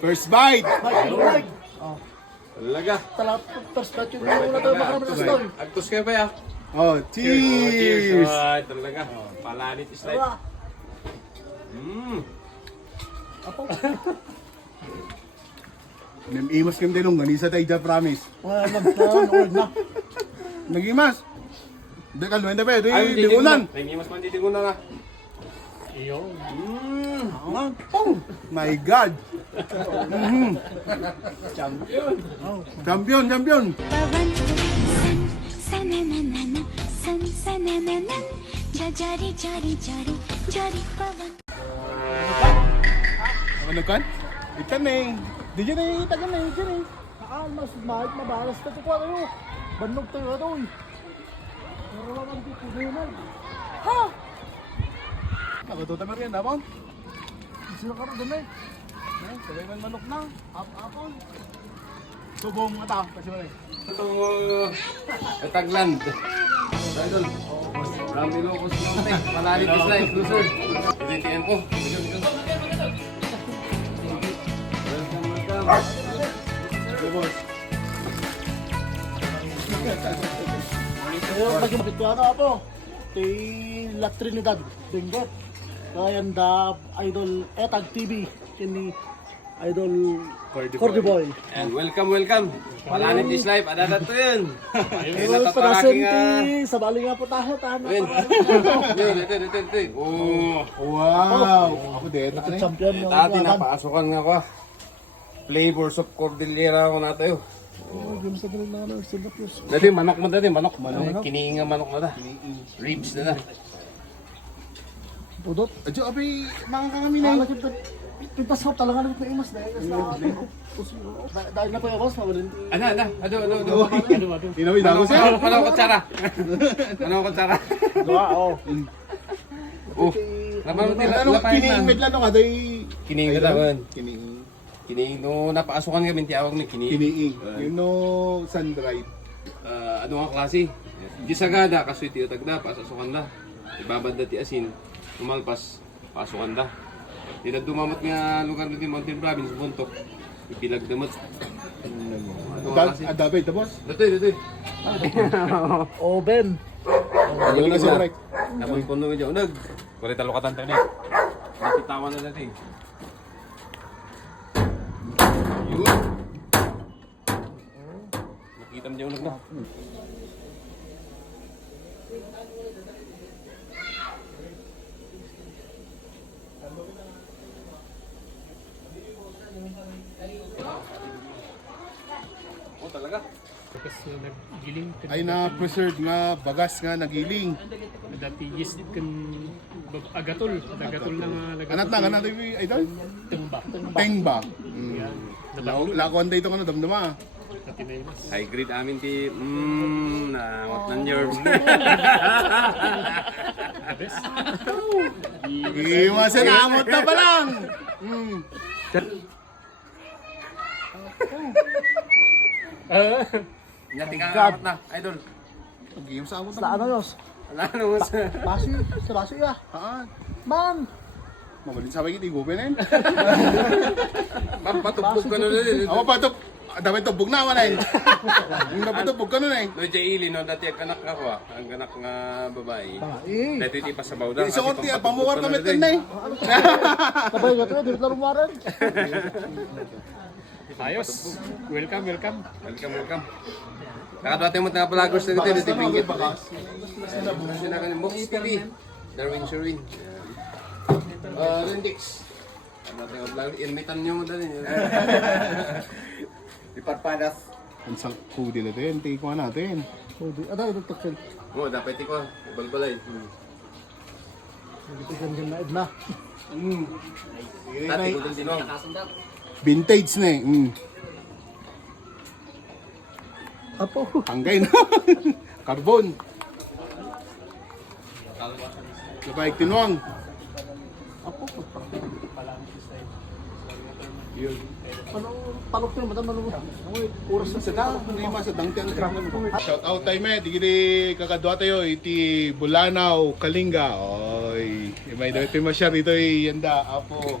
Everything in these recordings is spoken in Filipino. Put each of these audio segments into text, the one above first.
First bite. Bye. Oh. Talaga. First batch yung una tayo makarami na story. Agtos kayo pa ya. Oh, Cheers. cheers. Ay, talaga. Palanit is life. Diba? Apo. Namimas kami din nung ganisa tayo dyan, promise. Nag-old na. Nagimas. Hindi ka, luwenda pa, ito Ay, yung dingunan. Ay, mas man titingunan nga. My God. Champion, champion. पवन सन सनननन सन सनननन जरी जरी जरी जरी पवन Ano kan? Itan eh. Di dyan eh, itagan eh, dyan eh. Mas mahit mabalas ka ito ko ano. Banog tayo ito eh. Narawakan ko pununan. Ha? Nakatuta mo rin, dapon. Sino ka rin dun eh? Sabay man manok na. Apon. Subong mata, kasi wala eh. Ito, Tagland. Idol. Rambi Locos Monte. Palanit is life, loser. Pilitiin po. Welcome. Hey, boss. Magiging ko ano po. Kay La Trinidad, Benguet. Kaya da Idol Etag TV. Kini Idol Cordy Boy. And welcome. Palanit is life. Adada to yun. Ayun, presente. Sa bali nga po tayo. Ayun. Ito. Oh. Wow. Ako din. Ito champion. yung Dati laban. napaasokan nga ko. Flavors of Cordillera ako na tayo. Oh, games na ganun na ano. Singapore. Dati manok mo dati, manok. Kiniing nga manok na da. Ribs na da. Pudot. Adyo, abay, mga kami na Kala kita. Pintas ko talaga na imas dahil dahil na po yung boss, mawalin. Ano. Inawi dago siya. Ano kutsara? Ano kutsara? Oo. Oh. Laban mo tila, Ano, lapahin kiniing na. medla no nga, day... Kiniing na daw. Kiniing. Kiniing, no napaasukan kami, tiyawag ni kiniing. Kiniing. Yun no, sun-dried. Ano nga klase? Gisagada, kasoy tiyo tagda, pasasukan da. Ibabad da ti asin, tumalpas, pasukan da. Di na dumamat nga lugar na din, Mountain Province, Buntok. Ipilag damat. Ano nga klase? Adabay, tapos? Datoy. Oben. Ayun na siya, right? Namoy po nung medyo unag. Kurita lukatan tayo na. Nakitawan na natin. Yun. Nakita mo dyan unag na. Oh, talaga? Kasi naggiling kan Ay na-preserve nga, bagas nga, nagiling. dati yes kan agatol na nga Anat na, anat yung idol? temba Tengba. nabakulo Lakon da itong ano, damdama. dati na mas High grade amin ti, what na nerves. best Iwasan na, amot na pa lang. Nyati ka amat na, idol. Game sa amot Sa na. ano yos? Ano mo sa... Sa baso ya. Haan. Man. Mabalin sa bagay, igupin eh. Pampatubog ka nun din. Ako pa ito, dapat ito, bugnawan eh. Yung napatubog ka nun eh. No, Jaili, no, dati ang anak ako ang anak nga babae. Eh. Dati ti pasabaw da. Isang konti, pamuwar kami ito na eh. Sabay ka to, di laro maran. ayos welcome Welcome. Nakadwate mo na palagos na dito, dito pinggit. Kasi na kanin, Mox TV. Darwin Sherwin. Rendix. Ano tayo vlog, ilmitan nyo mo dali. Iparpadas. Ang sa kudi na din, take ko natin. Ada ito taksil. Oo, dapat iko. Balbalay. Ito ganyan na edna. Dati ko din sinong. Vintage na eh. Apo. Tanggay na. Carbon. Kapag tinuang. Apo. Yun. Ano palok to mata manuno. Oras na Sa daan, hindi sa dangtian. Shout out tayo me, di gini kakadwa tayo, iti Bulanaw, Kalinga. Oy, may dati masya rito yanda, apo.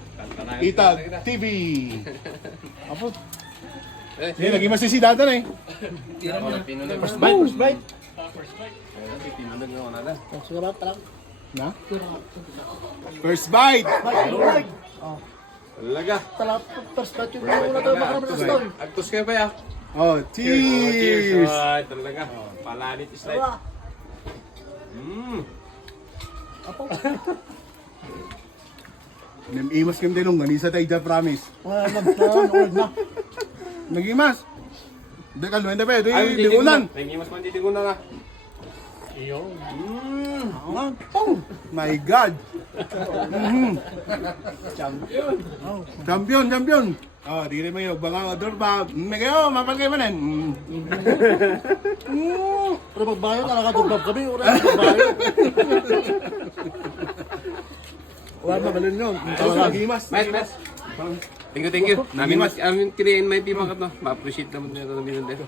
Itag TV. Apo. Hindi, naging masisidatan eh. First bite. Pinunod nga wala na. Sige ba, tara. Na? First bite. Bite. Oh, Talaga. tala, first bite yung una tayo makarami ng story. Agtos kayo pa ya. Oh, cheers. Ay, talaga. Palanit is life. Tara. Apo. Imas kami din nung ganisa tayo dyan, promise. Old na. Nag-imas. Hindi ka, luwenda pa ito. Ay, Dingunan. Ay, mas man titingunan nga. Iyo. My God. Champion, champion. Oh, di rin mayo. Baka odor ba? May kayo, mapal kayo man eh. Pero magbayo, nakakadubab kami. Ura magbayo. Wala mabalin yun. Nag-imas. Mas. Thank you. Namin kinain may pimakat no. Ma-appreciate naman nito namin nito.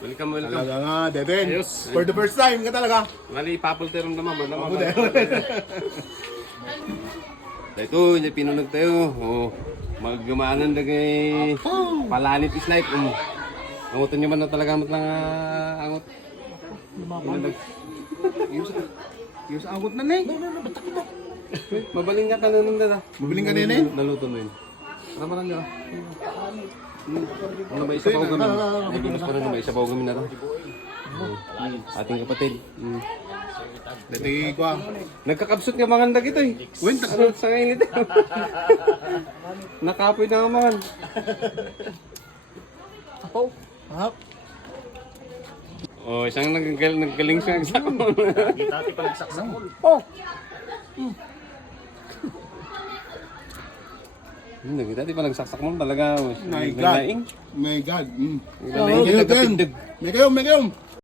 Welcome. Talaga nga, Deden. For the first time ka talaga. Mali, papal tayo naman. Ako din. Ito, yung pinunag tayo. Oh, maggamaanan na kay palanit is life. Angutan nyo man na talaga mat lang angot. Yung sa angot na na eh. Mabaling nga tanong na. Mabiling ka din eh. Naluto na yun. Tama lang nyo. Ano ba isa pa gamin? Ay, bigas pa rin ba isa pa gamin na to? Ating kapatid. Dati ko ah. Nagkakabsot nga mga ndag ito eh. Wait, Ano sa ngayon ito? Nakapoy na nga mga. Apo. Hap. Oh, isang naggaling siya sa kamon. Dati pa nagsaksakol. Oh. Dati pa nagsaksak mo talaga. My God. Naglaing. My God. Naglaing kita kapindag. May kayo.